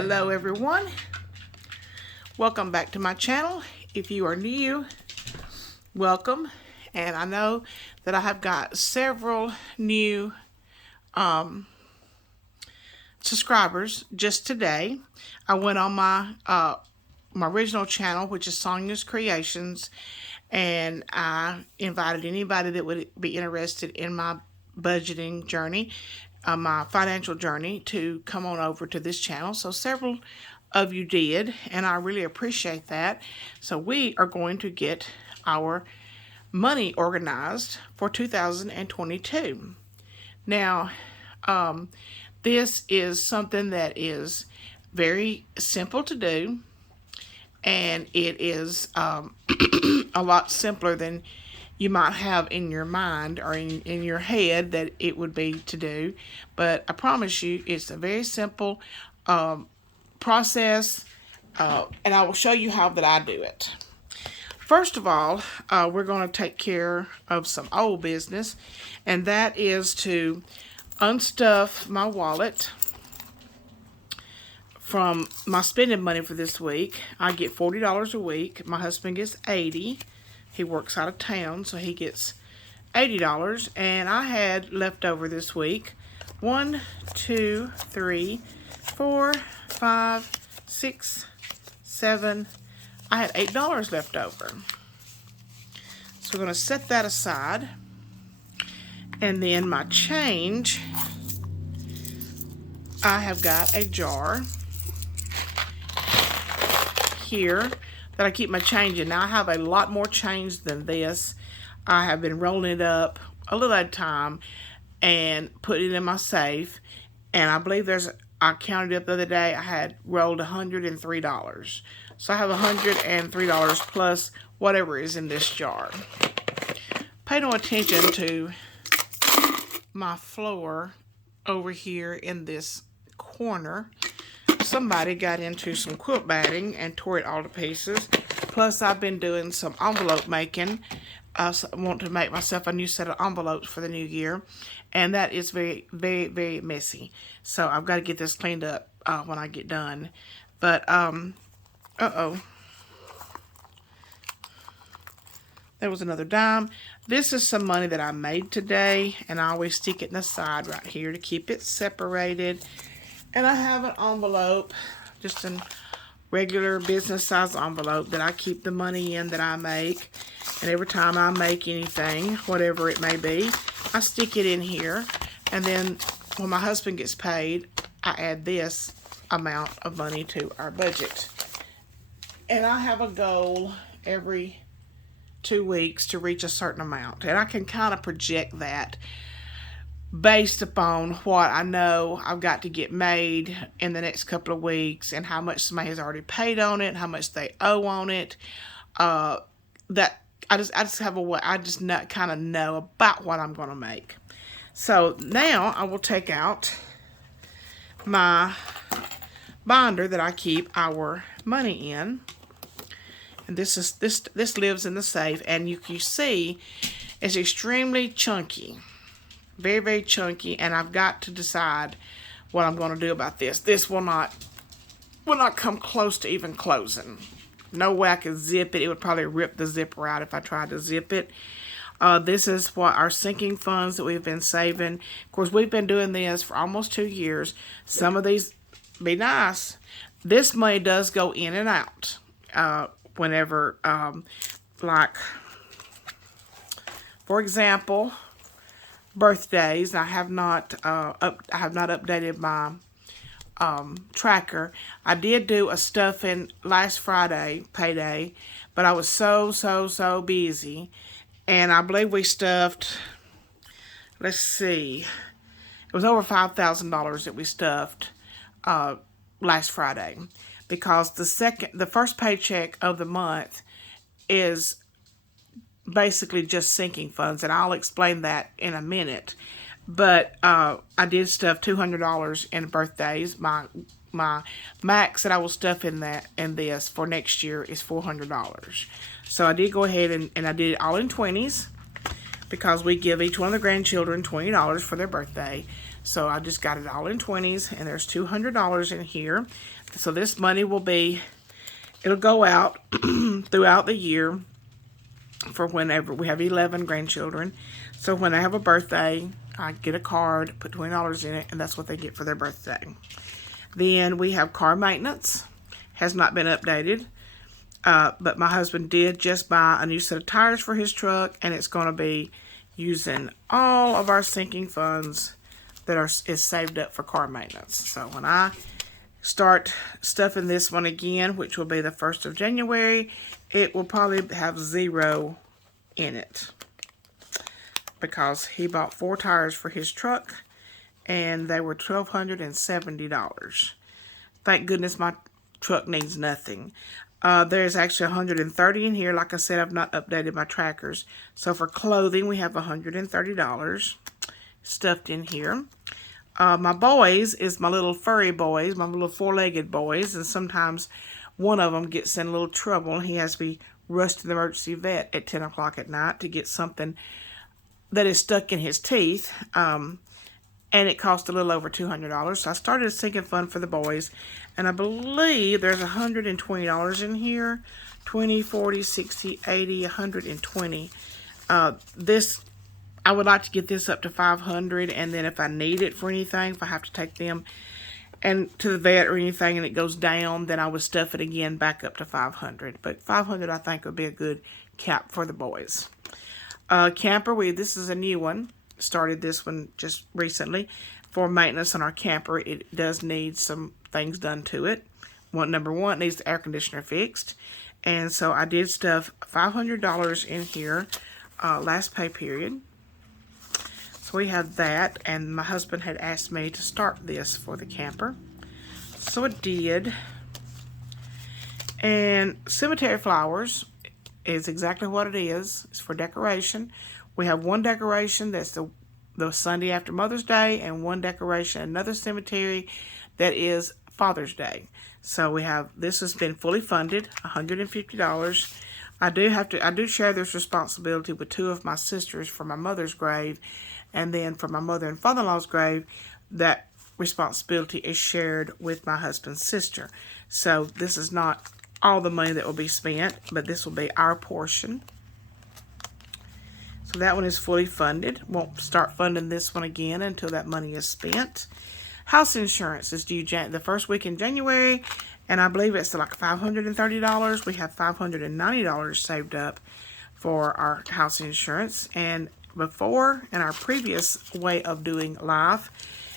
Hello everyone, welcome back to my channel. If you are new, welcome. And I know that I have got several new subscribers just today. I went on my original channel, which is Sonya's Creations, and I invited anybody that would be interested in my budgeting journey, my financial journey, to come on over to this channel. So several of you did, and I really appreciate that. So we are going to get our money organized for 2022. Now, this is something that is very simple to do, and it is a lot simpler than you might have in your mind or in your head that it would be to do. But I promise you, it's a very simple process, and I will show you how that I do it. First of all, we're going to take care of some old business, and that is to unstuff my wallet from my spending money for this week. I get $40 a week. My husband gets $80. He works out of town, so he gets $80. And I had left over this week 1, 2, 3, 4, 5, 6, 7. I had $8 left over. So we're going to set that aside. And then my change, I have got a jar here that I keep my change in. Now I have a lot more change than this. I have been rolling it up a little at a time and putting it in my safe. And I believe I counted up the other day, I had rolled $103. So I have $103 plus whatever is in this jar. Pay no attention to my floor over here in this corner. Somebody got into some quilt batting and tore it all to pieces. Plus, I've been doing some envelope making. I want to make myself a new set of envelopes for the new year, and that is very, very, very messy. So I've got to get this cleaned up when I get done. But there was another dime. This is some money that I made today, and I always stick it in the side right here to keep it separated. And I have an envelope, just a regular business size envelope that I keep the money in that I make. And every time I make anything, whatever it may be, I stick it in here. And then when my husband gets paid, I add this amount of money to our budget. And I have a goal every 2 weeks to reach a certain amount. And I can kind of project that based upon what I know I've got to get made in the next couple of weeks, and how much somebody has already paid on it, how much they owe on it. That I just have a way. I just kind of know about what I'm going to make. So now I will take out my binder that I keep our money in, and this lives in the safe, and you see it's extremely chunky. Very, very chunky, and I've got to decide what I'm going to do about this. This will not come close to even closing. No way I can zip it. It would probably rip the zipper out if I tried to zip it. This is what our sinking funds that we've been saving. Of course, we've been doing this for almost 2 years. Some of these be nice. This money does go in and out whenever, like, for example, birthdays. I have not updated my tracker. I did do a stuffing last Friday, payday, but I was so busy, and I believe we stuffed, let's see, it was over $5,000 that we stuffed last Friday, because the first paycheck of the month is basically just sinking funds, and I'll explain that in a minute. But I did stuff $200 in birthdays. My max that I will stuff in this for next year is $400. So I did go ahead and I did it all in 20s, because we give each one of the grandchildren $20 for their birthday. So I just got it all in 20s, and there's $200 in here. So this money will be, it'll go out throughout the year for whenever we have 11 grandchildren. So when I have a birthday, I get a card, put $20 in it, and that's what they get for their birthday. Then we have car maintenance. Has not been updated. But my husband did just buy a new set of tires for his truck, and it's going to be using all of our sinking funds that is saved up for car maintenance. So when I start stuffing this one again, which will be the 1st of January, it will probably have 0 in it, because he bought 4 tires for his truck, and they were $1,270. Thank goodness my truck needs nothing. There's actually 130 in here. Like I said, I've not updated my trackers. So for clothing, we have $130 stuffed in here. My boys is my little furry boys, my little 4-legged boys, and sometimes one of them gets in a little trouble. He has to be rushed to the emergency vet at 10 o'clock at night to get something that is stuck in his teeth. And it cost a little over $200. So I started a sinking fund for the boys, and I believe there's $120 in here. 20, 40, 60, 80, 120. This, I would like to get this up to 500, and then if I need it for anything, if I have to take them and to the vet or anything and it goes down, then I would stuff it again back up to 500. But 500 I think would be a good cap for the boys. Camper, this is a new one. Started this one just recently for maintenance on our camper. It does need some things done to it. Number one, it needs the air conditioner fixed, and so I did stuff $500 in here last pay period. So we have that, and my husband had asked me to start this for the camper, so it did. And cemetery flowers is exactly what it is. It's for decoration. We have one decoration that's the Sunday after Mother's Day, and one decoration, another cemetery, that is Father's Day. So we have, this has been fully funded, $150. I do share this responsibility with 2 of my sisters for my mother's grave, and then for my mother and father-in-law's grave, that responsibility is shared with my husband's sister. So this is not all the money that will be spent, but this will be our portion. So that one is fully funded. Won't start funding this one again until that money is spent. House insurance is due the first week in January, and I believe it's like $530. We have $590 saved up for our house insurance. And before, in our previous way of doing life,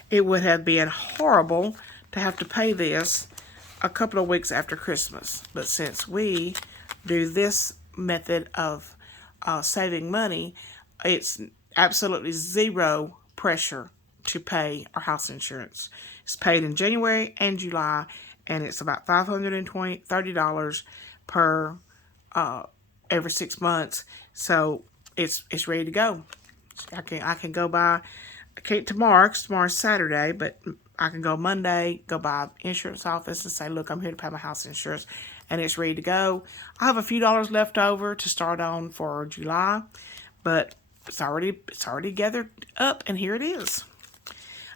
it would have been horrible to have to pay this a couple of weeks after Christmas. But since we do this method of saving money, it's absolutely 0 pressure to pay our house insurance. It's paid in January and July, and it's about $530 per every 6 months. So it's ready to go. I can go by. I can't tomorrow, because tomorrow's Saturday, but I can go Monday, go by insurance office and say, look, I'm here to pay my house insurance, and it's ready to go. I have a few dollars left over to start on for July, but it's already gathered up, and here it is.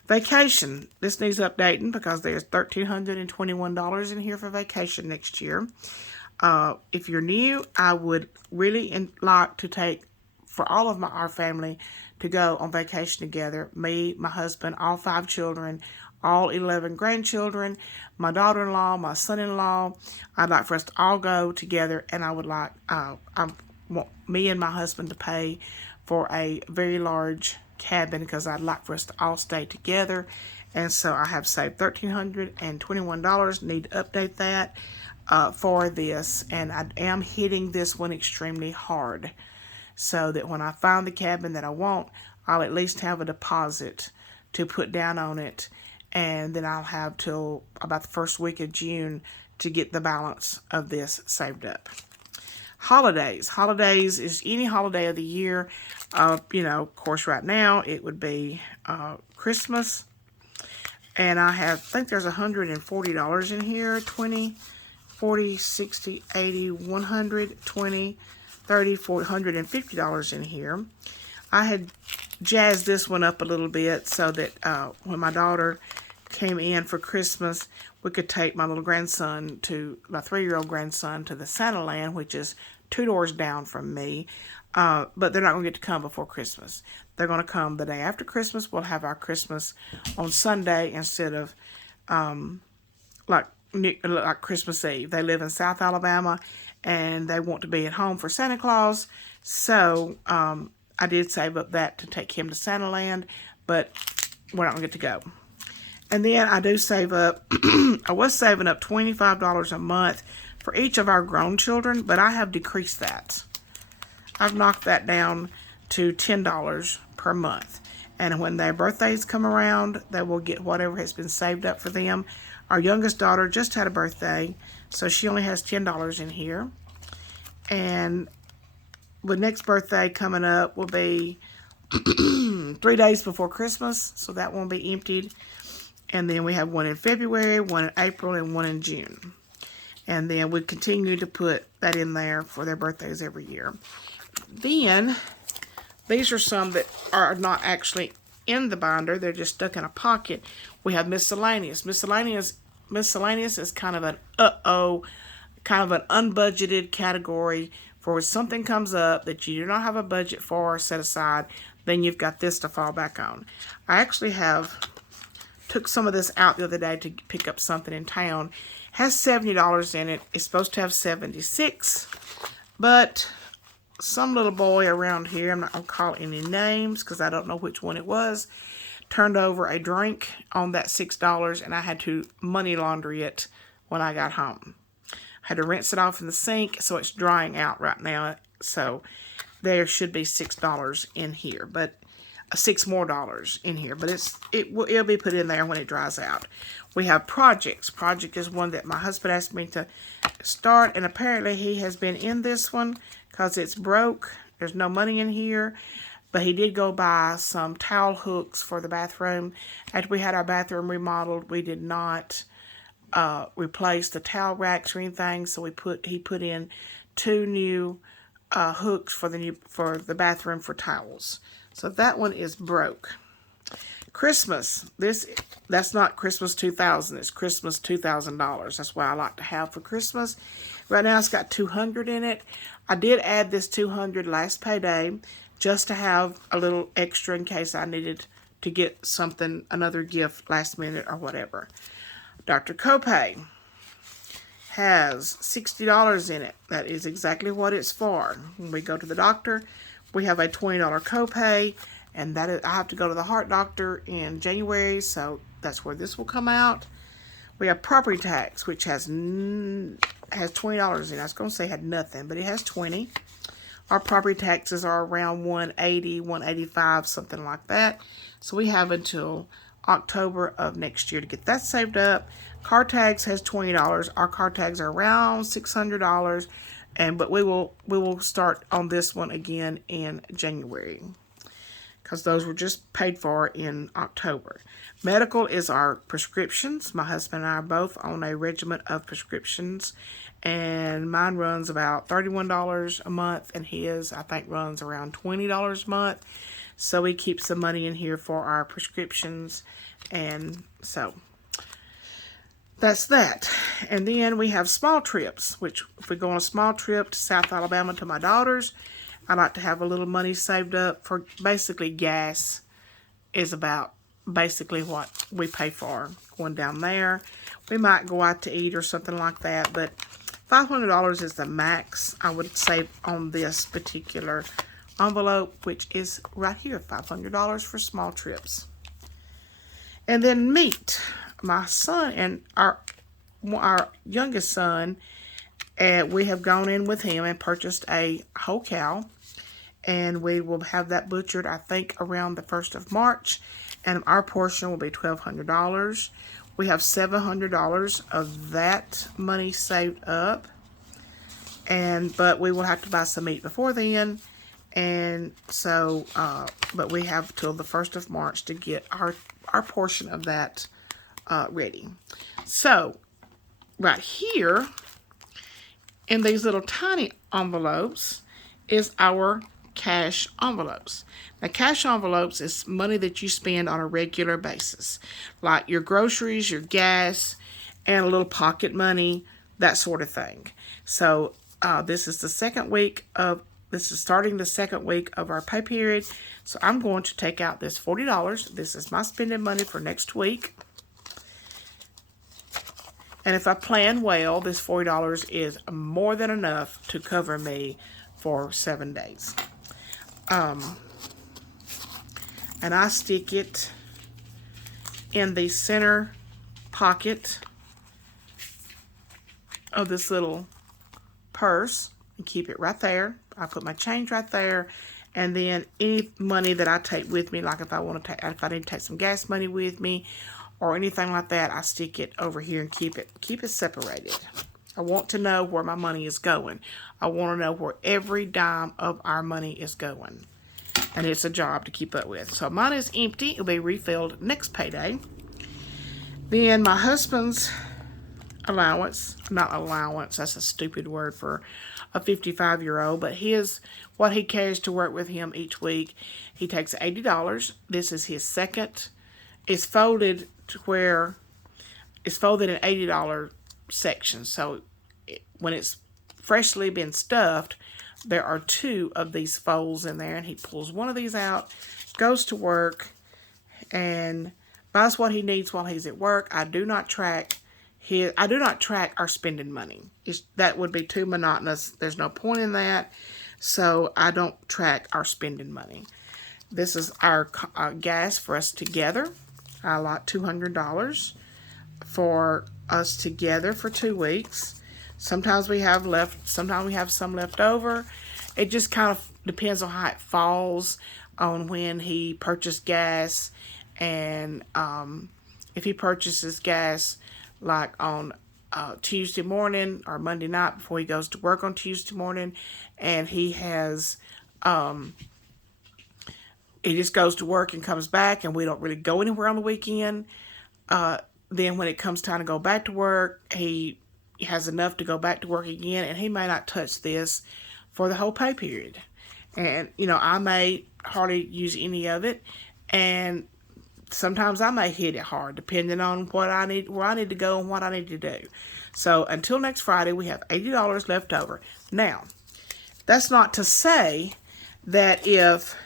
Vacation. This needs updating because there's $1,321 in here for vacation next year. If you're new, I would really like to take, for all of our family, to go on vacation together. Me, my husband, all 5 children, all 11 grandchildren, my daughter-in-law, my son-in-law. I'd like for us to all go together, and I would like I want me and my husband to pay for a very large cabin, because I'd like for us to all stay together. And so I have saved $1,321. Need to update that for this, and I am hitting this one extremely hard, so that when I find the cabin that I want, I'll at least have a deposit to put down on it, and then I'll have till about the first week of June to get the balance of this saved up. Holidays. Holidays is any holiday of the year. Of course, right now it would be Christmas, and I think there's $140 in here. 20, 40, 60, 80, 100, 20, $30, $40, $150 in here. I had jazz this one up a little bit so that when my daughter came in for Christmas, we could take my little grandson, to my 3-year-old grandson, to the Santa Land, which is 2 doors down from me. But they're not going to get to come before Christmas. They're going to come the day after Christmas. We'll have our Christmas on Sunday instead of like Christmas Eve. They live in South Alabama, and they want to be at home for Santa Claus. So I did save up that to take him to Santa Land, but we're not going to get to go. And then I do save up, I was saving up $25 a month for each of our grown children, but I have decreased that. I've knocked that down to $10 per month. And when their birthdays come around, they will get whatever has been saved up for them. Our youngest daughter just had a birthday, so she only has $10 in here. And the next birthday coming up will be 3 days before Christmas, so that won't be emptied. And then we have one in February, one in April, and one in June. And then we continue to put that in there for their birthdays every year. Then, these are some that are not actually in the binder. They're just stuck in a pocket. We have Miscellaneous. Miscellaneous is kind of an kind of an unbudgeted category for when something comes up that you do not have a budget for or set aside, then you've got this to fall back on. I actually took some of this out the other day to pick up something in town. It has $70 in it. It's supposed to have 76, but some little boy around here, I'm not going to call any names because I don't know which one it was, turned over a drink on that $6, and I had to money laundry it when I got home. I had to rinse it off in the sink, so it's drying out right now. So there should be $6 in here, but $6 more in here. But it'll be put in there when it dries out. We have projects. Project is one that my husband asked me to start, and apparently he has been in this one because it's broke. There's no money in here. But he did go buy some towel hooks for the bathroom. After we had our bathroom remodeled, we did not replace the towel racks or anything. So he put in 2 new hooks for the bathroom for towels. So that one is broke. Christmas. That's not Christmas 2000. It's Christmas $2,000. That's what I like to have for Christmas. Right now it's got $200 in it. I did add this $200 last payday just to have a little extra in case I needed to get something, another gift last minute or whatever. Dr. Copay has $60 in it. That is exactly what it's for. When we go to the doctor, we have a $20 copay, and I have to go to the heart doctor in January, so that's where this will come out. We have property tax, which has $20 in it. I was going to say it had nothing, but it has 20. Our property taxes are around $180, $185, something like that. So we have until October of next year to get that saved up. Car tax has $20. Our car tags are around $600, but we will start on this one again in January because those were just paid for in October. Medical is our prescriptions. My husband and I are both on a regimen of prescriptions, and mine runs about $31 a month, and his, I think, runs around $20 a month. So we keep some money in here for our prescriptions, and so that's that. And then we have small trips, which if we go on a small trip to South Alabama to my daughter's, I like to have a little money saved up for basically gas is about basically what we pay for going down there. We might go out to eat or something like that, but $500 is the max I would save on this particular envelope, which is right here, $500 for small trips. And then meat. My son and our youngest son, we have gone in with him and purchased a whole cow, and we will have that butchered, I think, around the 1st of March, and our portion will be $1,200. We have $700 of that money saved up, but we will have to buy some meat before then. And so, but we have till the 1st of March to get our portion of that ready. So, right here, in these little tiny envelopes, is our cash envelopes. Now, cash envelopes is money that you spend on a regular basis, like your groceries, your gas, and a little pocket money, that sort of thing. So this is starting the second week of our pay period. So I'm going to take out this $40. This is my spending money for next week. And if I plan well, this $40 is more than enough to cover me for 7 days. And I stick it in the center pocket of this little purse and keep it right there. I put my change right there, and then any money that I take with me, like if I need to take some gas money with me or anything like that, I stick it over here and keep it separated. I want to know where my money is going. I want to know where every dime of our money is going. And it's a job to keep up with. So mine is empty. It'll be refilled next payday. Then my husband's allowance, not allowance, that's a stupid word for a 55-year-old, but what he carries to work with him each week, he takes $80. This is his second. It's folded to where it's folded in $80 sections. So when it's freshly been stuffed, there are 2 of these folds in there, and he pulls one of these out, goes to work, and buys what he needs while he's at work. I do not track our spending money. That would be too monotonous. There's no point in that. So I don't track our spending money. This is our gas for us together. I allot $200 for us together for 2 weeks. Sometimes we have some left over. It just kind of depends on how it falls on when he purchased gas, and if he purchases gas like on Tuesday morning or Monday night before he goes to work on Tuesday morning, and he just goes to work and comes back, and we don't really go anywhere on the weekend, then when it comes time to go back to work, he has enough to go back to work again, and he may not touch this for the whole pay period. And, I may hardly use any of it, and sometimes I may hit it hard, depending on where I need to go and what I need to do. So until next Friday, we have $80 left over. Now, that's not to say that if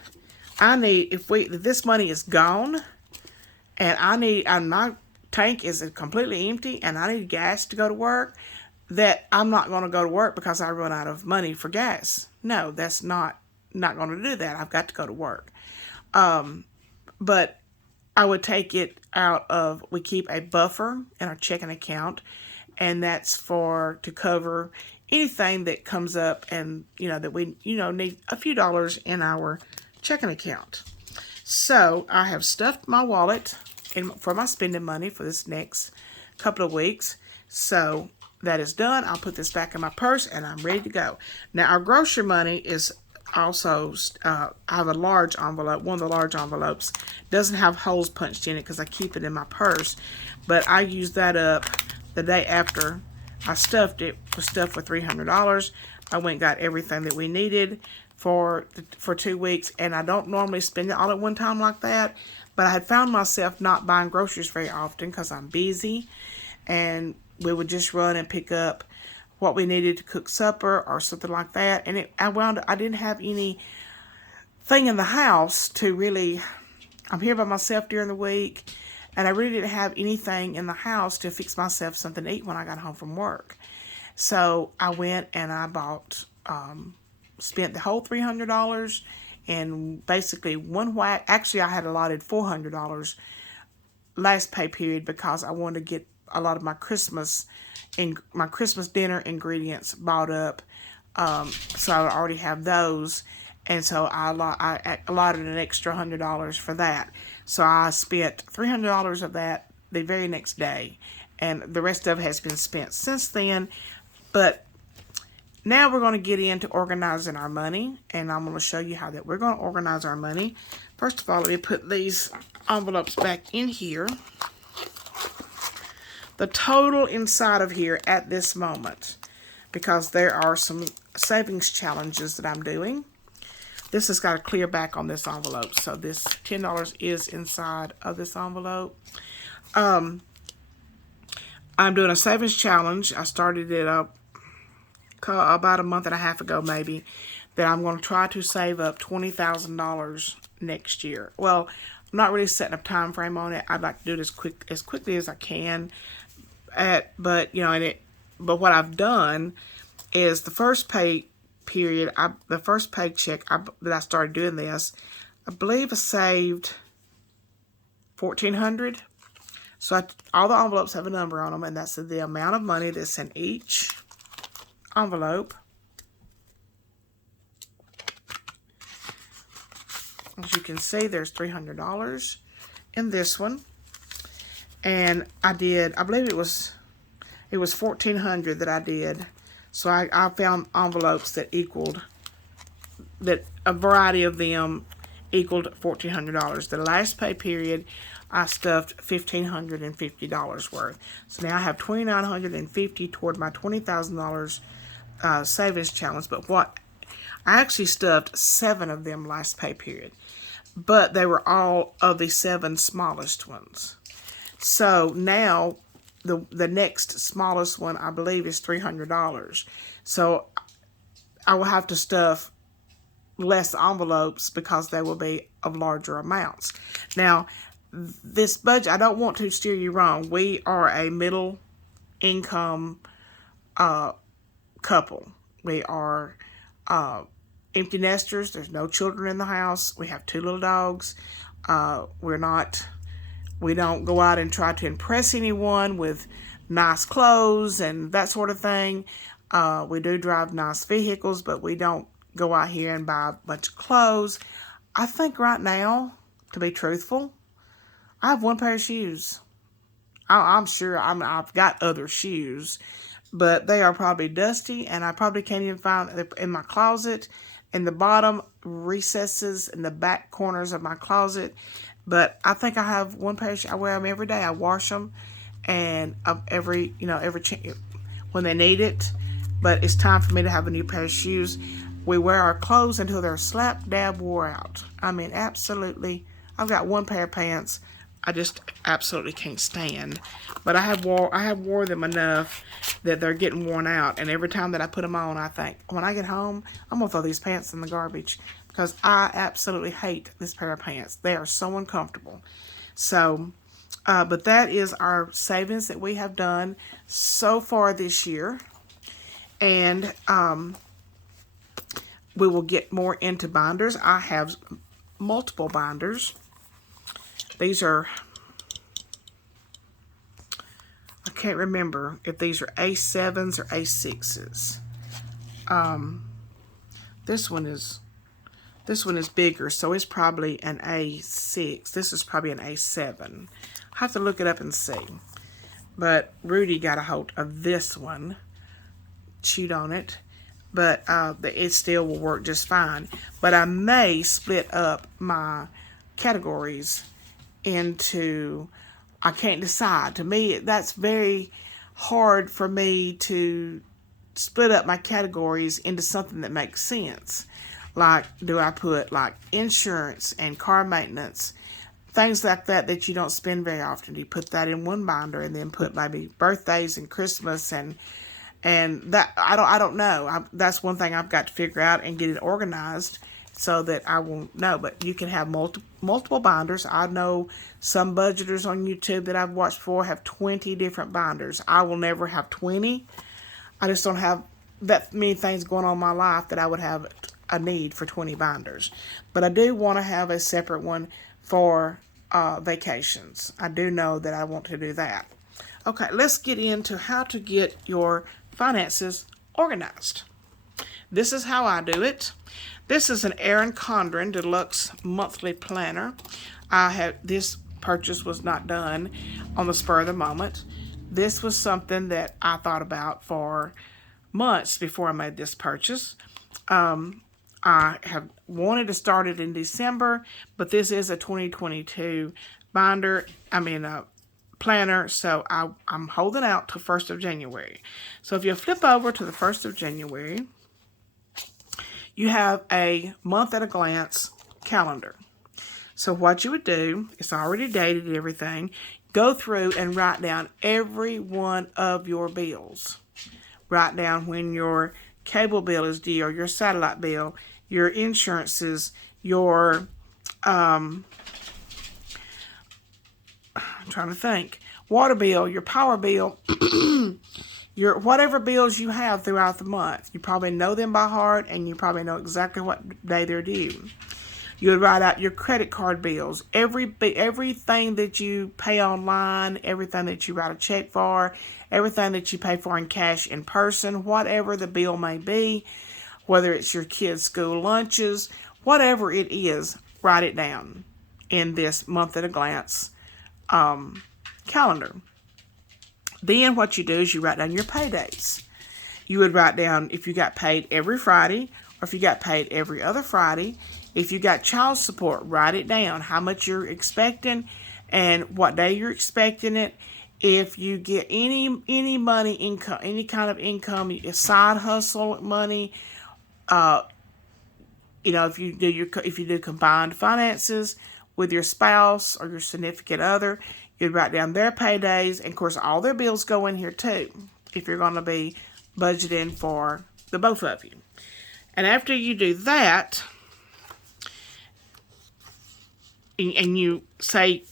this money is gone, and my tank is completely empty, and I need gas to go to work, that I'm not going to go to work because I run out of money for gas. No, that's not going to do that. I've got to go to work. But I would take it out of, we keep a buffer in our checking account, and that's to cover anything that comes up, and that we need a few dollars in our checking account. So I have stuffed my wallet for my spending money for this next couple of weeks. So that is done. I'll put this back in my purse, and I'm ready to go. Now, our grocery money is also, I have a large envelope. One of the large envelopes doesn't have holes punched in it because I keep it in my purse, but I used that up the day after I stuffed it. It was stuffed for $300. I went and got everything that we needed for 2 weeks, and I don't normally spend it all at one time like that, but I had found myself not buying groceries very often because I'm busy, and we would just run and pick up what we needed to cook supper or something like that. And I didn't have anything in the house to really, I'm here by myself during the week, and I really didn't have anything in the house to fix myself something to eat when I got home from work. So I went and I spent the whole $300 in basically one whack. Actually, I had allotted $400 last pay period because I wanted to get a lot of my Christmas dinner ingredients bought up, so I already have those, and so I allotted an extra $100 for that. So I spent $300 of that the very next day, and the rest of it has been spent since then. But now we're going to get into organizing our money, and I'm going to show you how that we're going to organize our money. First of all, let me put these envelopes back in here. The total inside of here at this moment, because there are some savings challenges that I'm doing. This has got a clear back on this envelope. So this $10 is inside of this envelope. I'm doing a savings challenge. I started it up about a month and a half ago, maybe, that I'm going to try to save up $20,000 next year. Well, I'm not really setting a time frame on it. I'd like to do it as quickly as I can. But what I've done is the first pay period, the first paycheck that I started doing this, I believe I saved $1,400. So all the envelopes have a number on them, and that's the amount of money that's in each envelope. As you can see, there's $300 in this one, and I believe it was $1,400 that I did. So I found envelopes that a variety of them equaled $1,400. The last pay period, I stuffed $1,550 worth. So now I have $2,950 toward my $20,000 savings challenge. But I actually stuffed 7 of them last pay period, but they were all of the 7 smallest ones. So now the next smallest one, I believe, is $300. So I will have to stuff less envelopes because they will be of larger amounts. Now, this budget, I don't want to steer you wrong. We are a middle income couple. We are empty nesters. There's no children in the house. We have 2 little dogs. We don't go out and try to impress anyone with nice clothes and that sort of thing. We do drive nice vehicles, but we don't go out here and buy a bunch of clothes. I think right now, to be truthful, I have 1 pair of shoes. I'm sure I've got other shoes, but they are probably dusty, and I probably can't even find them in my closet, in the bottom recesses, in the back corners of my closet. But I think I have 1 pair of shoes. I wear them every day. I wash them, and when they need it. But it's time for me to have a new pair of shoes. We wear our clothes until they're slap dab wore out. I mean, absolutely. I've got 1 pair of pants I just absolutely can't stand. But I have wore them enough that they're getting worn out. And every time that I put them on, I think, when I get home, I'm going to throw these pants in the garbage. Because I absolutely hate this pair of pants. They are so uncomfortable. So, but that is our savings that we have done so far this year. And we will get more into binders. I have multiple binders. These are, I can't remember if these are A7s or A6s. This one is bigger, so it's probably an A6. This is probably an A7. I have to look it up and see. But Rudy got a hold of this one, chewed on it, but it still will work just fine. But I may split up my categories into, I can't decide. To me, that's very hard for me to split up my categories into something that makes sense. Like, do I put like insurance and car maintenance, things like that you don't spend very often? Do you put that in one binder and then put maybe birthdays and Christmas and that I don't know. That's one thing I've got to figure out and get it organized so that I won't know. But you can have multiple binders. I know some budgeters on YouTube that I've watched before have 20 different binders. I will never have 20. I just don't have that many things going on in my life that I would have a need for 20 binders. But I do want to have a separate one for vacations. I do know that I want to do that. Okay, let's get into how to get your finances organized. This is how I do it. This is an Erin Condren Deluxe Monthly Planner. This purchase was not done on the spur of the moment. This was something that I thought about for months before I made this purchase. I have wanted to start it in December, but this is a 2022 planner, so I'm holding out till 1st of January. So if you flip over to the 1st of January, you have a month at a glance calendar. So what you would do, it's already dated and everything, go through and write down every one of your bills. Write down when your cable bill is due, or your satellite bill, your insurances, your, I'm trying to think, water bill, your power bill, your whatever bills you have throughout the month. You probably know them by heart, and you probably know exactly what day they're due. You would write out your credit card bills, everything that you pay online, everything that you write a check for, everything that you pay for in cash in person, whatever the bill may be, whether it's your kids' school lunches, whatever it is, write it down in this month at a glance calendar. Then what you do is you write down your paydays. You would write down if you got paid every Friday, or if you got paid every other Friday. If you got child support, write it down, how much you're expecting and what day you're expecting it. If you get any money, income, any kind of income, side hustle money, if you do combined finances with your spouse or your significant other, you'd write down their paydays, and of course all their bills go in here too, if you're going to be budgeting for the both of you. And after you do that, and you say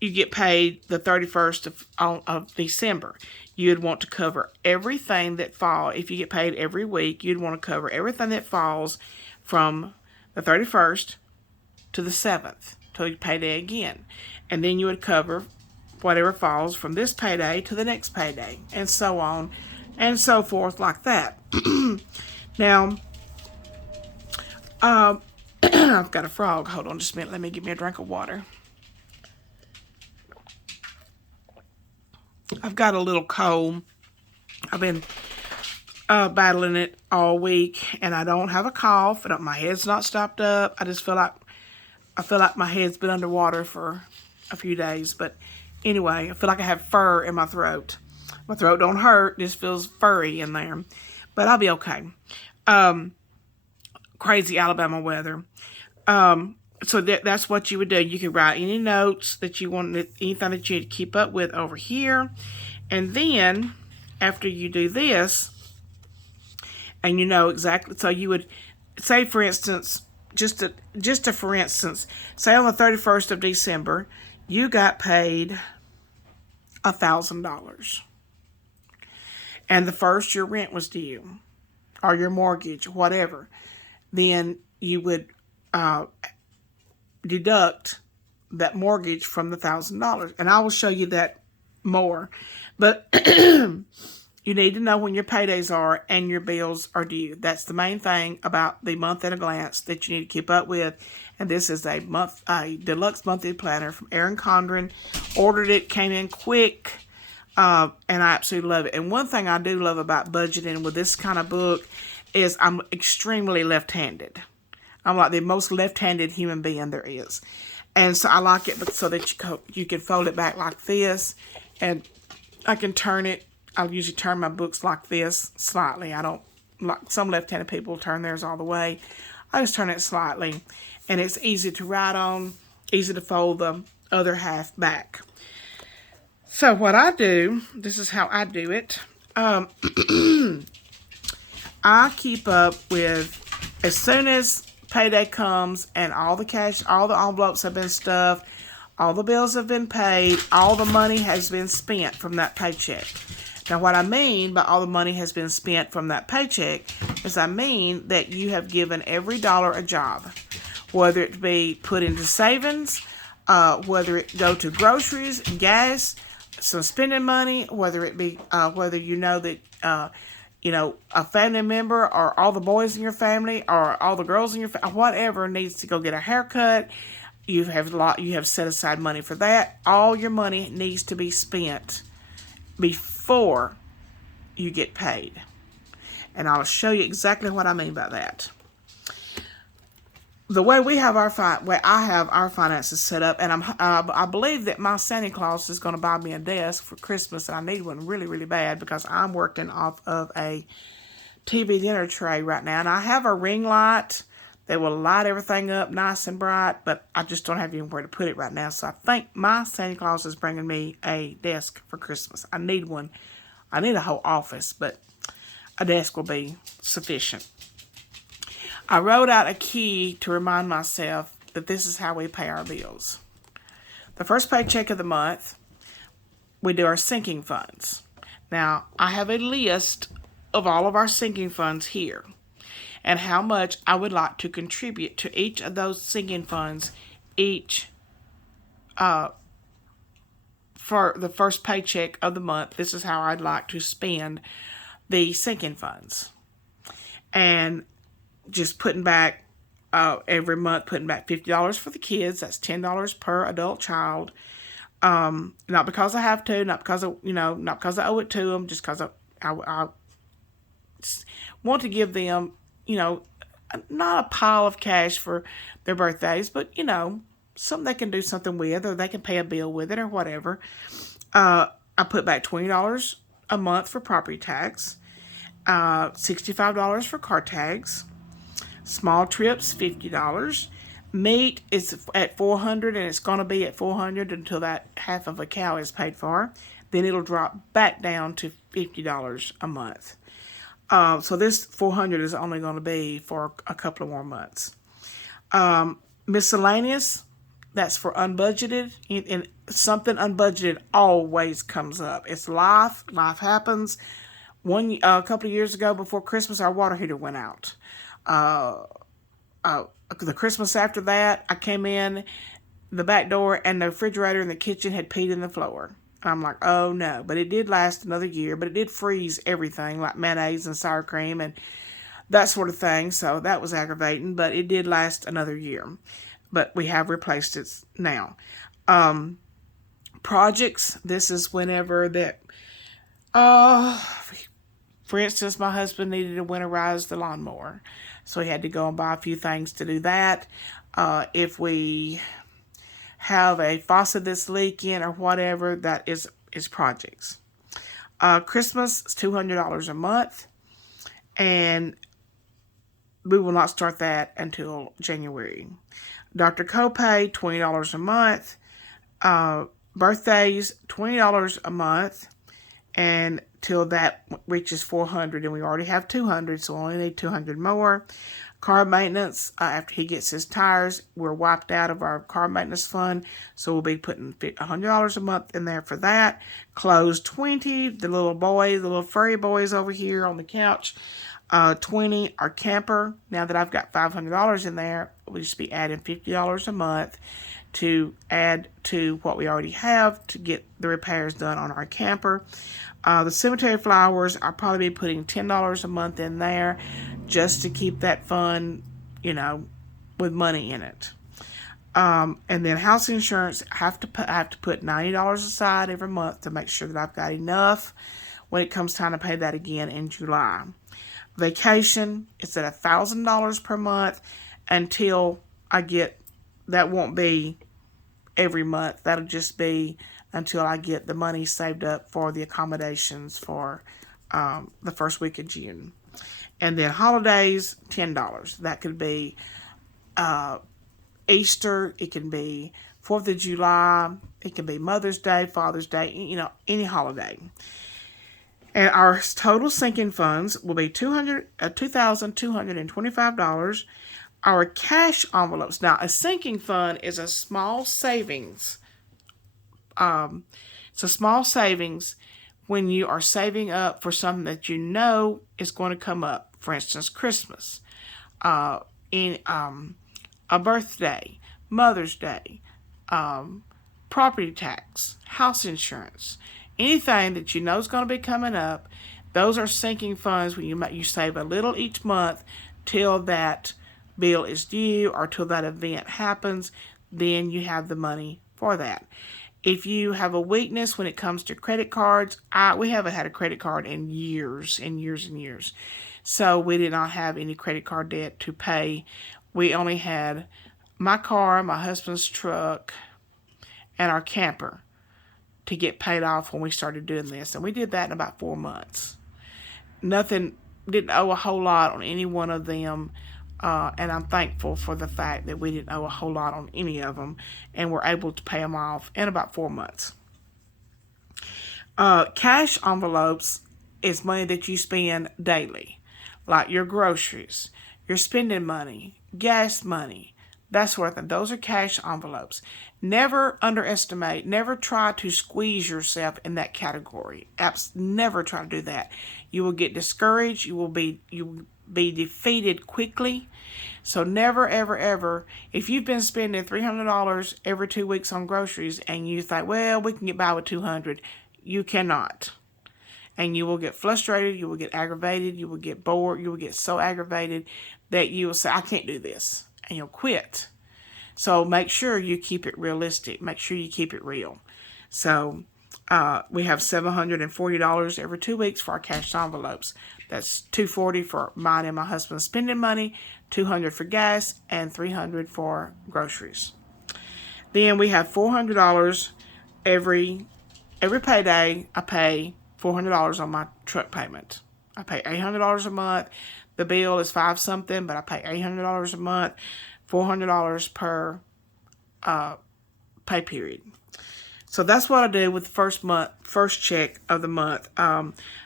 you get paid the 31st of December, you'd want to cover everything that falls. If you get paid every week, you'd want to cover everything that falls from the 31st to the 7th till you payday again. And then you would cover whatever falls from this payday to the next payday, and so on and so forth, like that. Now, I've got a frog. Hold on just a minute. Let me get me a drink of water. I've got a little cold. I've been battling it all week, and I don't have a cough. My head's not stopped up. I feel like my head's been underwater for a few days. But anyway, I feel like I have fur in my throat. My throat don't hurt. Just feels furry in there. But I'll be okay. Crazy Alabama weather. So that's what you would do. You could write any notes that you want, anything that you had to keep up with over here. And then, after you do this, and you know exactly, so you would say, for instance, just for instance, say on the 31st of December, you got paid $1,000. And the first, your rent was due, or your mortgage, whatever. Then you would deduct that mortgage from the $1,000. And I will show you that more. But you need to know when your paydays are and your bills are due. That's the main thing about the month at a glance that you need to keep up with. And this is a deluxe monthly planner from Erin Condren. Ordered it, came in quick, and I absolutely love it. And one thing I do love about budgeting with this kind of book is I'm extremely left-handed. I'm like the most left-handed human being there is. And so I like it so that you can fold it back like this, and I can turn it. I'll usually turn my books like this slightly. I don't like some left-handed people turn theirs all the way. I just turn it slightly, and it's easy to write on, easy to fold the other half back. So what I do, this is how I do it. I keep up with, as soon as payday comes and all the cash, all the envelopes have been stuffed, all the bills have been paid, all the money has been spent from that paycheck. Now, what I mean by all the money has been spent from that paycheck is I mean that you have given every dollar a job, whether it be put into savings, whether it go to groceries, gas, some spending money, whether it be whether you know that a family member or all the boys in your family or all the girls in your family, whatever needs to go get a haircut. You have set aside money for that. All your money needs to be spent before you get paid. And I'll show you exactly what I mean by that. The way I have our finances set up, and I believe that my Santa Claus is going to buy me a desk for Christmas, and I need one really, really bad because I'm working off of a TV dinner tray right now. And I have a ring light that will light everything up nice and bright, but I just don't have anywhere to put it right now. So I think my Santa Claus is bringing me a desk for Christmas. I need one. I need a whole office, but a desk will be sufficient. I wrote out a key to remind myself that this is how we pay our bills. The first paycheck of the month, we do our sinking funds. Now, I have a list of all of our sinking funds here and how much I would like to contribute to each of those sinking funds for the first paycheck of the month. This is how I'd like to spend the sinking funds. And just putting back every month, putting back $50 for the kids. That's $10 per adult child. Not because I have to, not because not because I owe it to them, just because I want to give them, not a pile of cash for their birthdays, but something they can do something with, or they can pay a bill with it, or whatever. I put back $20 a month for property tax, $65 for car tags, small trips $50. Meat is at $400, and it's going to be at $400 until that half of a cow is paid for. Then it'll drop back down to $50 a month. So this $400 is only going to be for a couple of more months. Miscellaneous, that's for unbudgeted. And something unbudgeted always comes up. It's life. Life happens. A couple of years ago, before Christmas, our water heater went out. The Christmas after that, I came in the back door and the refrigerator in the kitchen had peed in the floor. I'm like, oh no. But it did last another year, but it did freeze everything like mayonnaise and sour cream and that sort of thing. So that was aggravating, but it did last another year. But we have replaced it now. Projects, this is whenever that, for instance, my husband needed to winterize the lawnmower. So he had to go and buy a few things to do that. If we have a faucet that's leaking or whatever, that is projects. Christmas is $200 a month. And we will not start that until January. Dr. Copay, $20 a month. Birthdays, $20 a month. And till that reaches $400, and we already have $200, so we only need $200 more. Car maintenance, after he gets his tires, we're wiped out of our car maintenance fund, so we'll be putting $100 a month in there for that. Clothes, $20. The little furry boys over here on the couch, $20. Our camper, now that I've got $500 in there, we'll just be adding $50 a month to add to what we already have to get the repairs done on our camper. The cemetery flowers, I'll probably be putting $10 a month in there just to keep that fund, with money in it. And then house insurance, I have to put $90 aside every month to make sure that I've got enough when it comes time to pay that again in July. Vacation, it's at $1,000 per month until I get, that won't be every month. That'll just be until I get the money saved up for the accommodations for the first week of June. And then holidays, $10. That could be Easter. It can be 4th of July. It can be Mother's Day, Father's Day, any holiday. And our total sinking funds will be $2,225. Our cash envelopes. Now, a sinking fund is a small savings. It's a small savings when you are saving up for something that is going to come up. For instance, Christmas, a birthday, Mother's Day, property tax, house insurance, anything that is going to be coming up. Those are sinking funds when you save a little each month till that bill is due or till that event happens. Then you have the money for that. If you have a weakness when it comes to credit cards, we haven't had a credit card in years and years and years. So we did not have any credit card debt to pay. We only had my car, my husband's truck, and our camper to get paid off when we started doing this. And we did that in about 4 months. Nothing didn't owe a whole lot on any one of them. And I'm thankful for the fact that we didn't owe a whole lot on any of them, and we're able to pay them off in about 4 months. Cash envelopes is money that you spend daily, like your groceries, your spending money, gas money, that sort of thing. Those are cash envelopes. Never underestimate, never try to squeeze yourself in that category. Never try to do that. You will get discouraged. You will be defeated quickly. So never, ever, ever, if you've been spending $300 every 2 weeks on groceries and you think, well, we can get by with $200, you cannot. And you will get frustrated, you will get aggravated, you will get bored, you will get so aggravated that you will say, I can't do this, and you'll quit. So make sure you keep it realistic. Make sure you keep it real. So we have $740 every 2 weeks for our cash envelopes. That's $240 for mine and my husband's spending money, $200 for gas, and $300 for groceries. Then we have $400 every payday. I pay $400 on my truck payment. I pay $800 a month. The bill is $5 something, but I pay $800 a month, $400 per pay period. So that's what I do with the first check of the month.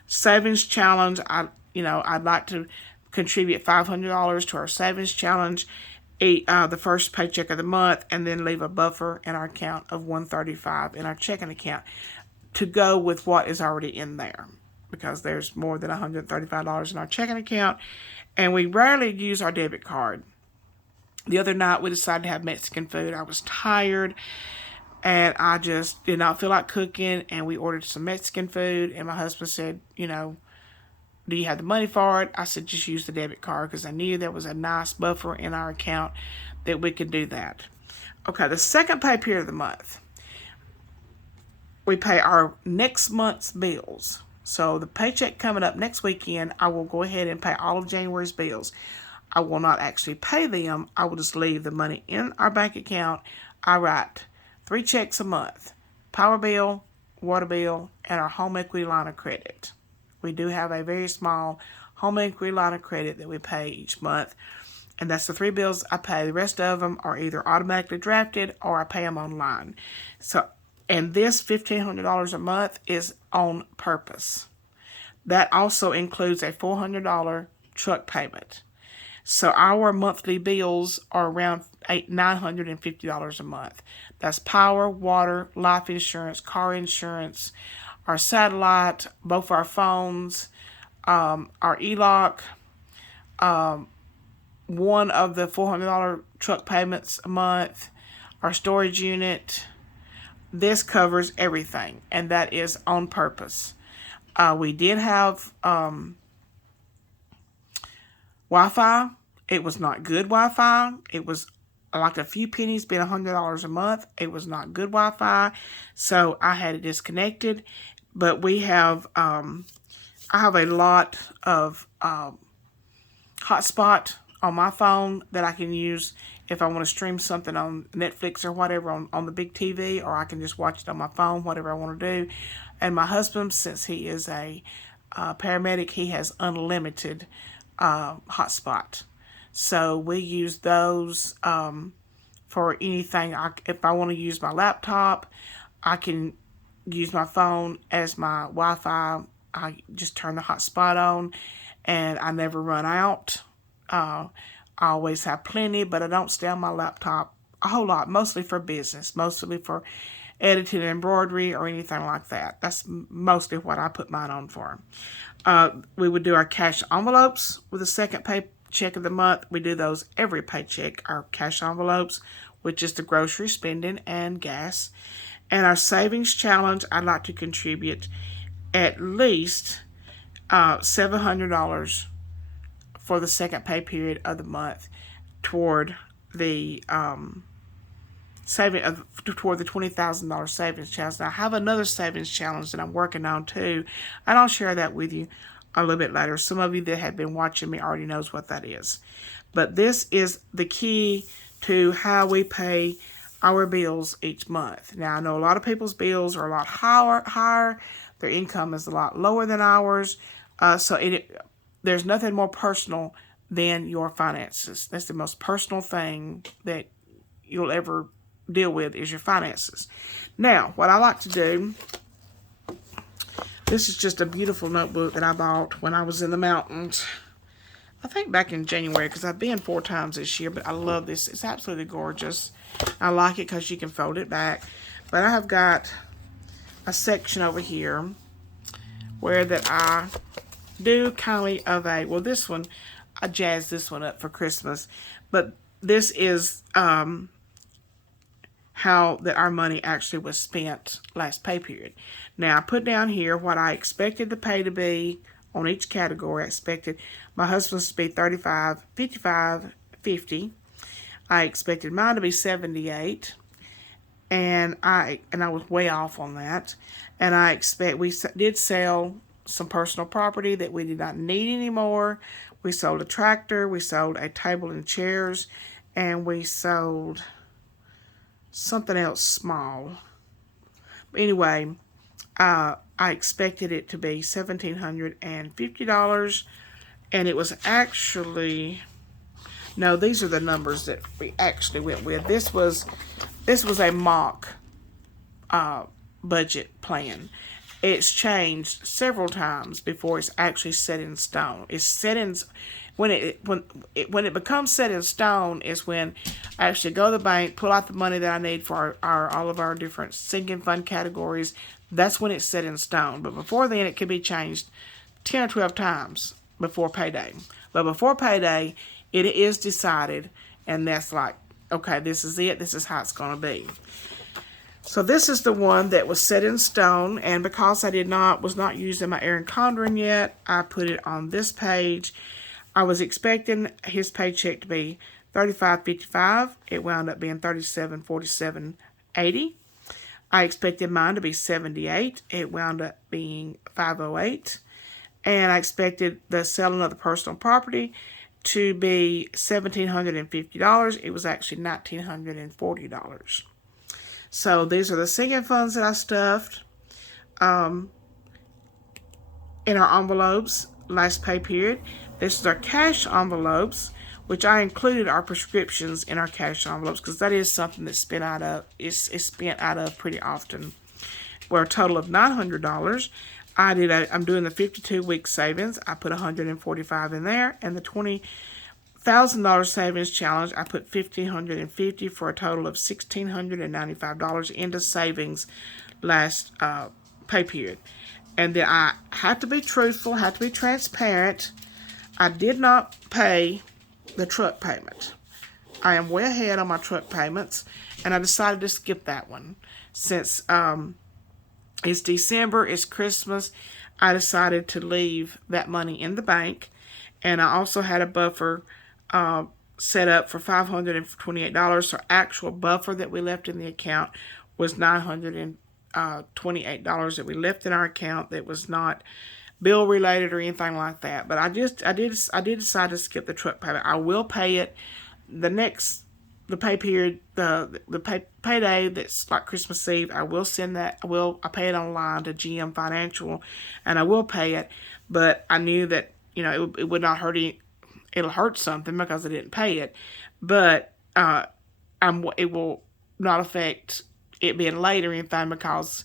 Savings challenge. I'd like to contribute $500 to our savings challenge, the first paycheck of the month, and then leave a buffer in our account of $135 in our checking account to go with what is already in there, because there's more than $135 in our checking account, and we rarely use our debit card. The other night we decided to have Mexican food. I was tired and I just did not feel like cooking, and we ordered some Mexican food, and my husband said, do you have the money for it? I said, just use the debit card, because I knew there was a nice buffer in our account that we could do that. Okay, the second pay period of the month, we pay our next month's bills. So the paycheck coming up next weekend, I will go ahead and pay all of January's bills. I will not actually pay them. I will just leave the money in our bank account. I write 3 checks a month: power bill, water bill, and our home equity line of credit. We do have a very small home equity line of credit that we pay each month, and that's the 3 bills I pay. The rest of them are either automatically drafted or I pay them online. And this $1,500 a month is on purpose. That also includes a $400 truck payment. So our monthly bills are around $950 a month. That's power, water, life insurance, car insurance, our satellite, both our phones, our e-lock, one of the $400 truck payments a month, our storage unit. This covers everything, and that is on purpose. We did have Wi-Fi. It was not good Wi-Fi. It was like a few pennies, being $100 a month. It was not good Wi-Fi, so I had it disconnected. But we have, I have a lot of hotspot on my phone that I can use if I want to stream something on Netflix or whatever on the big TV, or I can just watch it on my phone, whatever I want to do. And my husband, since he is a paramedic, he has unlimited hotspot. So we use those for anything. If I want to use my laptop, I can use my phone as my Wi-Fi. I just turn the hotspot on, and I never run out. I always have plenty, but I don't stay on my laptop a whole lot, mostly for business, mostly for editing and embroidery or anything like that. That's mostly what I put mine on for. We would do our cash envelopes with the second paycheck of the month. We do those every paycheck, our cash envelopes, which is the grocery spending and gas. And our savings challenge, I'd like to contribute at least $700 for the second pay period of the month toward the toward the $20,000 savings challenge. Now, I have another savings challenge that I'm working on too, and I'll share that with you a little bit later. Some of you that have been watching me already knows what that is. But this is the key to how we pay our bills each month. Now, I know a lot of people's bills are a lot higher. Their income is a lot lower than ours. So there's nothing more personal than your finances. That's the most personal thing that you'll ever deal with is your finances. Now, what I like to do, this is just a beautiful notebook that I bought when I was in the mountains. I think back in January, because I've been 4 times this year, but I love this. It's absolutely gorgeous. I like it because you can fold it back. But I have got a section over here where that I do kind of a, well, this one, I jazzed this one up for Christmas. But this is how that our money actually was spent last pay period. Now, I put down here what I expected the pay to be on each category. I expected my husband's to be 35, 55, 50. I expected mine to be 78. And I was way off on that. And we did sell some personal property that we did not need anymore. We sold a tractor, we sold a table and chairs, and we sold something else small. But anyway, I expected it to be $1,750, and it was actually, no, these are the numbers that we actually went with. This was a mock budget plan. It's changed several times before it's actually set in stone. It's set in when it becomes set in stone is when I actually go to the bank, pull out the money that I need for all of our different sinking fund categories. That's when it's set in stone. But before then, it could be changed 10 or 12 times before payday. But before payday, it is decided, and that's like, okay, this is it. This is how it's going to be. So this is the one that was set in stone, and because I was not using my Erin Condren yet, I put it on this page. I was expecting his paycheck to be $35.55. It wound up being $37.47.80. I expected mine to be $78. It wound up being $508. And I expected the selling of the personal property to be $1,750. It was actually $1,940. So these are the sinking funds that I stuffed in our envelopes last pay period. This is our cash envelopes, which I included our prescriptions in our cash envelopes because that is something that's spent out of pretty often. We're a total of $900. I'm doing the 52-week savings. I put $145 in there, and the $20,000 savings challenge, I put $1,550 for a total of $1,695 into savings last pay period. And then I have to be truthful, have to be transparent. I did not pay the truck payment. I am way ahead on my truck payments, and I decided to skip that one. Since it's December, it's Christmas, I decided to leave that money in the bank, and I also had a buffer set up for $528. So actual buffer that we left in the account was $928 that we left in our account that was not bill related or anything like that. But I did decide to skip the truck payment. I will pay it the pay period, the payday that's like Christmas Eve. I will send that. I pay it online to GM Financial, and I will pay it. But I knew that it would not hurt any. It'll hurt something because I didn't pay it, but it will not affect it being late or anything because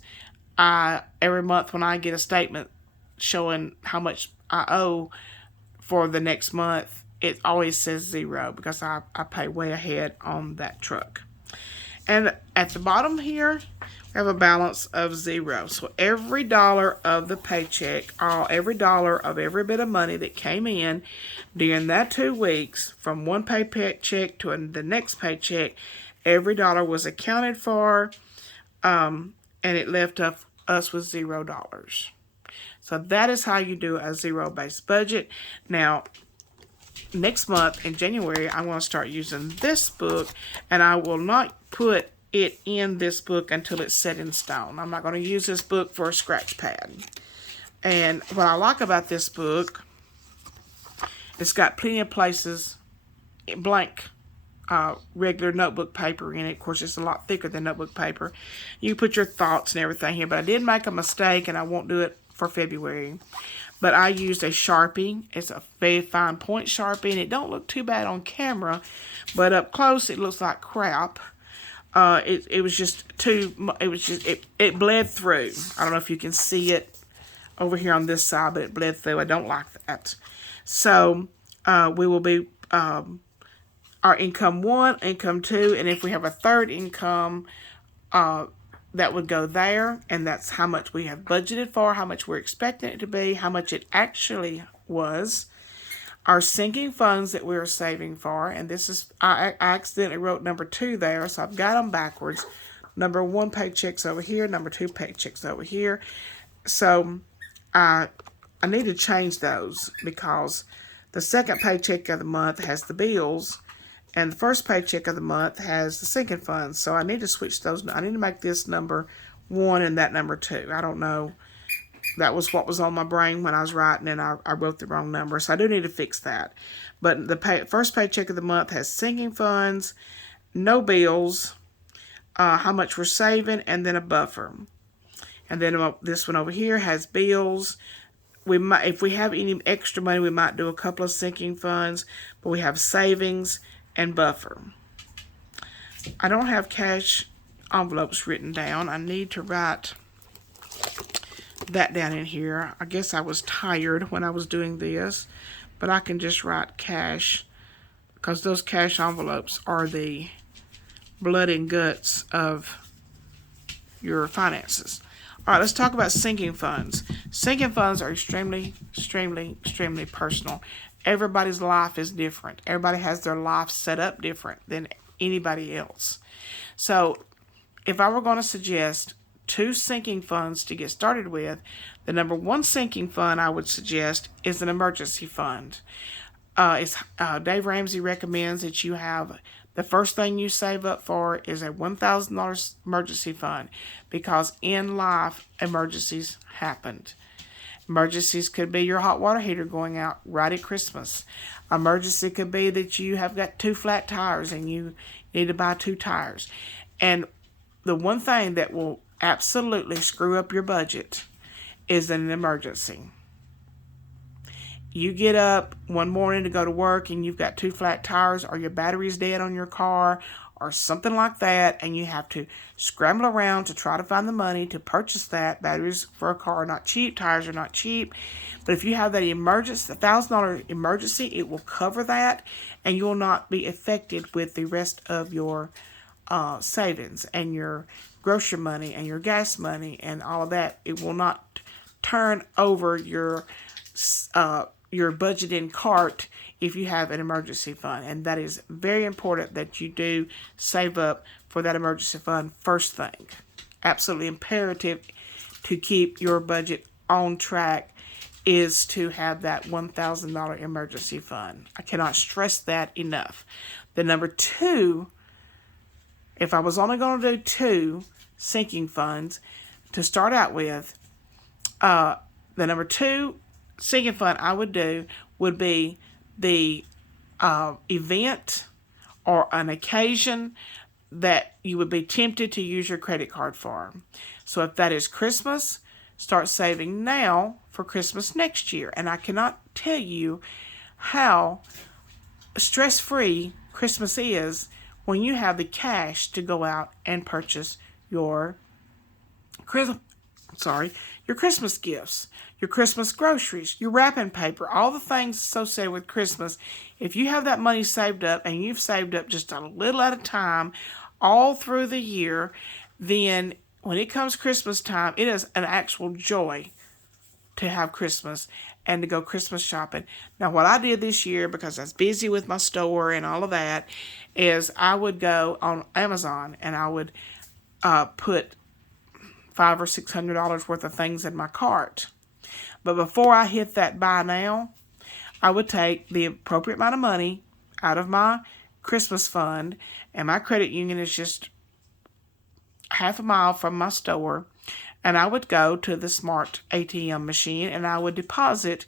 every month when I get a statement showing how much I owe for the next month, it always says 0 because I pay way ahead on that truck. And at the bottom here, we have a balance of 0. So every dollar of the paycheck, every dollar of every bit of money that came in during that 2 weeks, from one paycheck to the next paycheck, every dollar was accounted for, and it left us with $0. So that is how you do a zero-based budget. Now, next month in January, I'm going to start using this book, and I will not put it in this book until it's set in stone. I'm not going to use this book for a scratch pad. And what I like about this book, it's got plenty of places, blank regular notebook paper in it. Of course, it's a lot thicker than notebook paper. You put your thoughts and everything here, but I did make a mistake, and I won't do it for February. but I used a Sharpie. It's a very fine point Sharpie, and it don't look too bad on camera, but up close it looks like crap. It was just too, it bled through. I don't know if you can see it over here on this side, but it bled through. I don't like that. So we will be our income 1, income 2, and if we have a third income, that would go there, and that's how much we have budgeted for, how much we're expecting it to be, how much it actually was. Our sinking funds that we're saving for, and this is, I accidentally wrote number 2 there, so I've got them backwards. Number 1 paycheck's over here, number 2 paycheck's over here. So I need to change those because the second paycheck of the month has the bills, and the first paycheck of the month has the sinking funds. So I need to switch those. I need to make this number 1 and that number 2. I don't know. That was what was on my brain when I was writing, and I wrote the wrong number. So I do need to fix that. But the first paycheck of the month has sinking funds, no bills, how much we're saving, and then a buffer. And then this one over here has bills. We might, if we have any extra money, we might do a couple of sinking funds, but we have savings and buffer. I don't have cash envelopes written down. I need to write that down in here. I guess I was tired when I was doing this, but I can just write cash because those cash envelopes are the blood and guts of your finances. All right, let's talk about sinking funds. Sinking funds are extremely, extremely, extremely personal. Everybody's life is different. Everybody has their life set up different than anybody else. So if I were going to suggest 2 sinking funds to get started with, the number 1 sinking fund I would suggest is an emergency fund. Dave Ramsey recommends that you have, the first thing you save up for is a $1,000 emergency fund, because in life, emergencies happened. Emergencies could be your hot water heater going out right at Christmas. Emergency could be that you have got 2 flat tires and you need to buy 2 tires. And the one thing that will absolutely screw up your budget is an emergency. You get up one morning to go to work and you've got 2 flat tires, or your battery's dead on your car, or something like that, and you have to scramble around to try to find the money to purchase that. Batteries for a car are not cheap, tires are not cheap, but if you have that emergency, $1,000 emergency, it will cover that, and you will not be affected with the rest of your savings and your grocery money and your gas money and all of that. It will not turn over your budgeting cart if you have an emergency fund. And that is very important that you do save up for that emergency fund first thing. Absolutely imperative to keep your budget on track is to have that $1,000 emergency fund. I cannot stress that enough. The number 2, if I was only going to do 2 sinking funds to start out with, the number 2 sinking fund I would do would be the event or an occasion that you would be tempted to use your credit card for. So if that is Christmas, start saving now for Christmas next year. And I cannot tell you how stress-free Christmas is when you have the cash to go out and purchase your Christmas gifts, your Christmas groceries, your wrapping paper, all the things associated with Christmas. If you have that money saved up and you've saved up just a little at a time all through the year, then when it comes Christmas time, it is an actual joy to have Christmas and to go Christmas shopping. Now, what I did this year, because I was busy with my store and all of that, is I would go on Amazon and I would put $500 or $600 worth of things in my cart. But before I hit that buy now, I would take the appropriate amount of money out of my Christmas fund, and my credit union is just half a mile from my store, and I would go to the smart ATM machine and I would deposit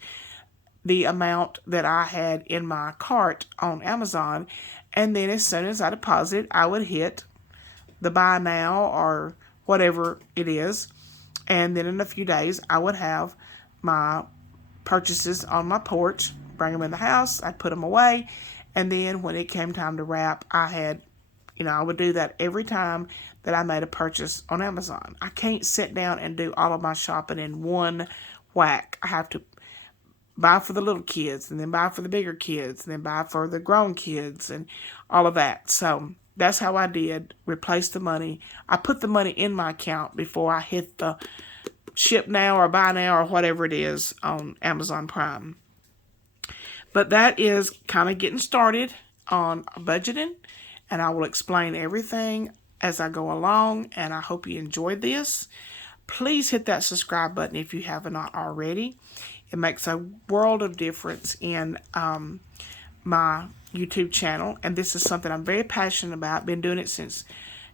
the amount that I had in my cart on Amazon, and then as soon as I deposit, I would hit the buy now or whatever it is, and then in a few days I would have my purchases on my porch, bring them in the house, I'd put them away, and then when it came time to wrap, I would do that every time that I made a purchase on Amazon. I can't sit down and do all of my shopping in one whack. I have to buy for the little kids, and then buy for the bigger kids, and then buy for the grown kids, and all of that. So that's how I did replace the money. I put the money in my account before I hit the ship now or buy now or whatever it is on Amazon Prime. But that is kind of getting started on budgeting, and I will explain everything as I go along, and I hope you enjoyed this. Please hit that subscribe button if you have not already. It makes a world of difference in my YouTube channel, and this is something I'm very passionate about. Been doing it since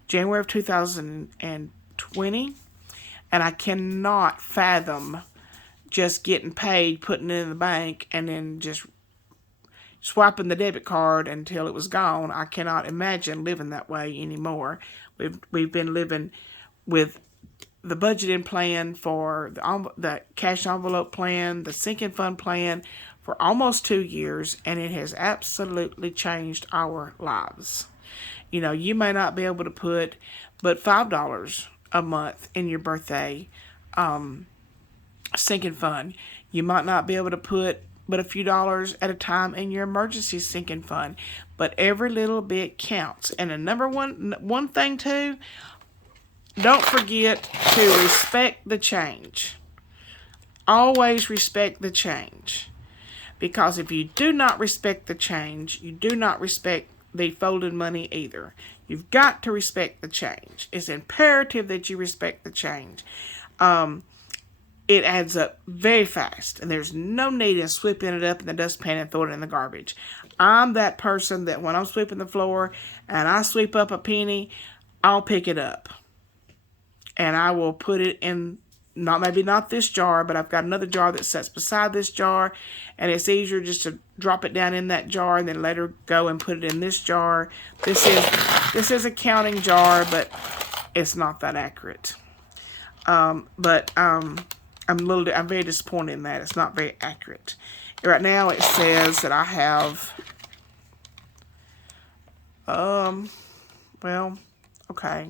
January of 2020, and I cannot fathom just getting paid, putting it in the bank, and then just swiping the debit card until it was gone. I cannot imagine living that way anymore. We've been living with the budgeting plan for the cash envelope plan, the sinking fund plan for almost 2 years, and it has absolutely changed our lives. You know, you may not be able to put but $5 a month in your birthday sinking fund. You might not be able to put but a few dollars at a time in your emergency sinking fund. But every little bit counts. And the number one thing too, don't forget to respect the change. Always respect the change. Because if you do not respect the change, you do not respect the folded money either. You've got to respect the change. It's imperative that you respect the change. It adds up very fast, and there's no need in sweeping it up in the dustpan and throwing it in the garbage. I'm that person that when I'm sweeping the floor and I sweep up a penny, I'll pick it up. And I will put it in, maybe not this jar, but I've got another jar that sits beside this jar, and it's easier just to drop it down in that jar and then later go and put it in this jar. This is a counting jar, but it's not that accurate. I'm very disappointed in that. It's not very accurate. Right now it says that I have, well, okay.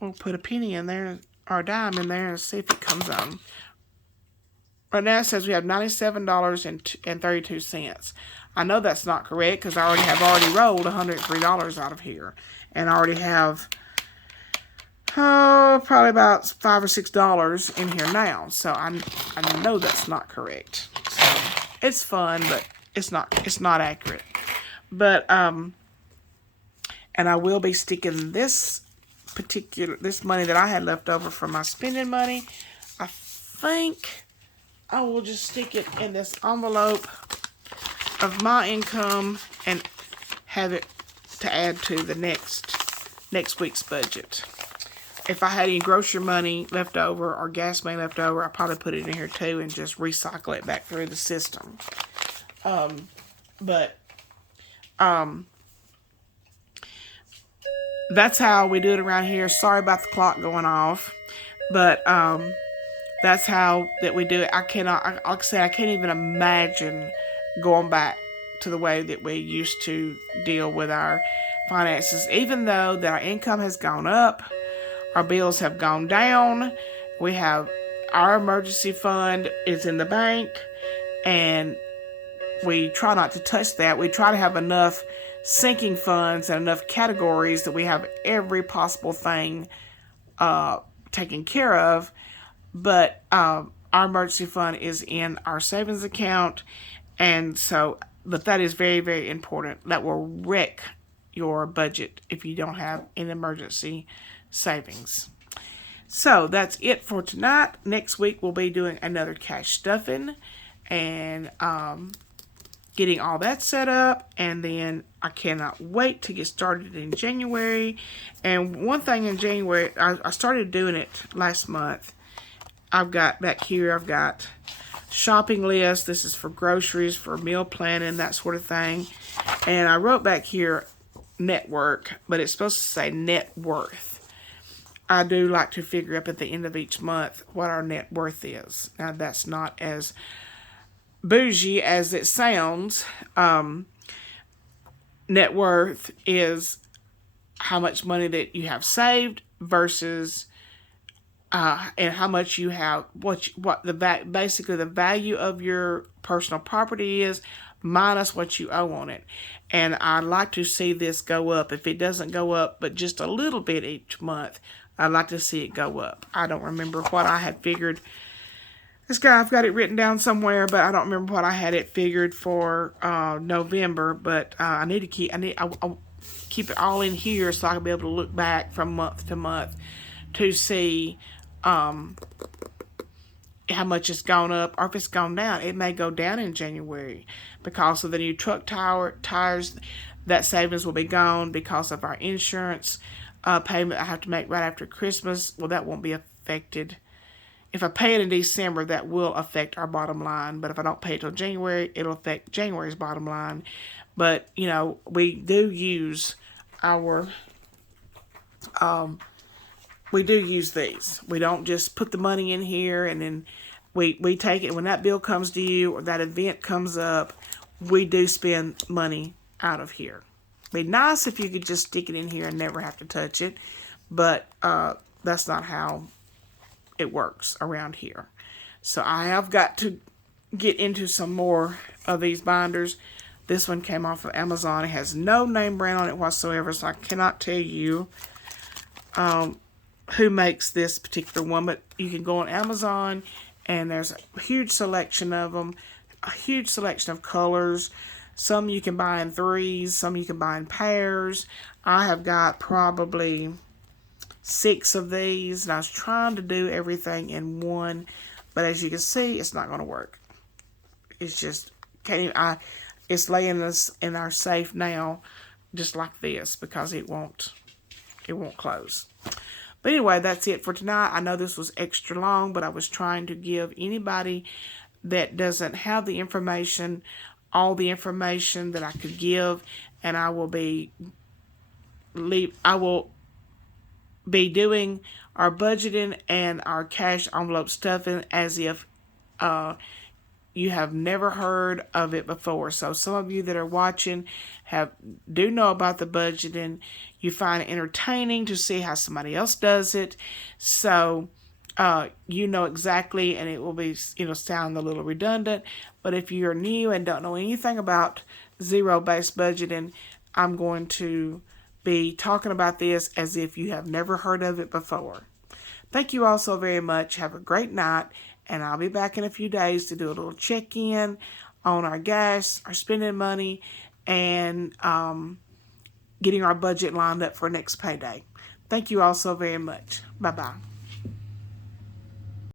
We'll put a penny in there, or a dime in there, and see if it comes on. Right now it says we have $97.32. I know that's not correct because I have already rolled $103 out of here. And I already have probably about $5 or $6 in here now. So I know that's not correct. So it's fun, but it's not accurate. But and I will be sticking this money that I had left over from my spending money. I think I will just stick it in this envelope of my income and have it to add to the next week's budget. If I had any grocery money left over or gas money left over, I'll probably put it in here too and just recycle it back through the system. That's how we do it around here. Sorry about the clock going off, but that's how that we do it. Like I said, I can't even imagine going back to the way that we used to deal with our finances. Even though that our income has gone up, our bills have gone down, we have our emergency fund is in the bank, and we try not to touch that. We try to have enough sinking funds and enough categories that we have every possible thing taken care of. But our emergency fund is in our savings account, and so, but that is very, very important. That will wreck your budget if you don't have an emergency savings. So that's it for tonight. Next week we'll be doing another cash stuffing and getting all that set up, and then I cannot wait to get started in January. And one thing in January, I started doing it last month. I've got back here, I've got shopping list. This is for groceries, for meal planning, that sort of thing. And I wrote back here network, but it's supposed to say net worth. I do like to figure up at the end of each month what our net worth is. Now, that's not as bougie as it sounds. Net worth is how much money that you have saved versus and how much you have, basically the value of your personal property is minus what you owe on it. And I'd like to see this go up. If it doesn't go up but just a little bit each month, I'd like to see it go up. I don't remember what I had figured. I've got it written down somewhere, but I don't remember what I had it figured for November. But I need to keep I'll keep it all in here so I can be able to look back from month to month to see how much it's gone up, or if it's gone down. It may go down in January because of the new truck tires. That savings will be gone because of our insurance payment I have to make right after Christmas. Well, that won't be affected. If I pay it in December, that will affect our bottom line. But if I don't pay it till January, it'll affect January's bottom line. But, you know, we do use our we do use these. We don't just put the money in here and then we take it when that bill comes due or that event comes up. We do spend money out of here. It'd be nice if you could just stick it in here and never have to touch it, but that's not how it works around here. So I have got to get into some more of these binders. This one came off of Amazon. It has no name brand on it whatsoever, so I cannot tell you who makes this particular one, but you can go on Amazon and there's a huge selection of them, a huge selection of colors. Some you can buy in threes, some you can buy in pairs. I have got probably 6 of these, and I was trying to do everything in one, but as you can see, it's not going to work. It's just can't even. It's laying us in our safe now, just like this, because it won't close. But anyway, that's it for tonight. I know this was extra long, but I was trying to give anybody that doesn't have the information, all the information that I could give, and I will be doing our budgeting and our cash envelope stuffing as if you have never heard of it before. So some of you that are watching do know about the budgeting. You find it entertaining to see how somebody else does it. So you know exactly, and it will be, sound a little redundant. But if you're new and don't know anything about zero-based budgeting, I'm going to be talking about this as if you have never heard of it before. Thank you all so very much. Have a great night, and I'll be back in a few days to do a little check-in on our gas, our spending money, and getting our budget lined up for next payday. Thank you all so very much. Bye-bye.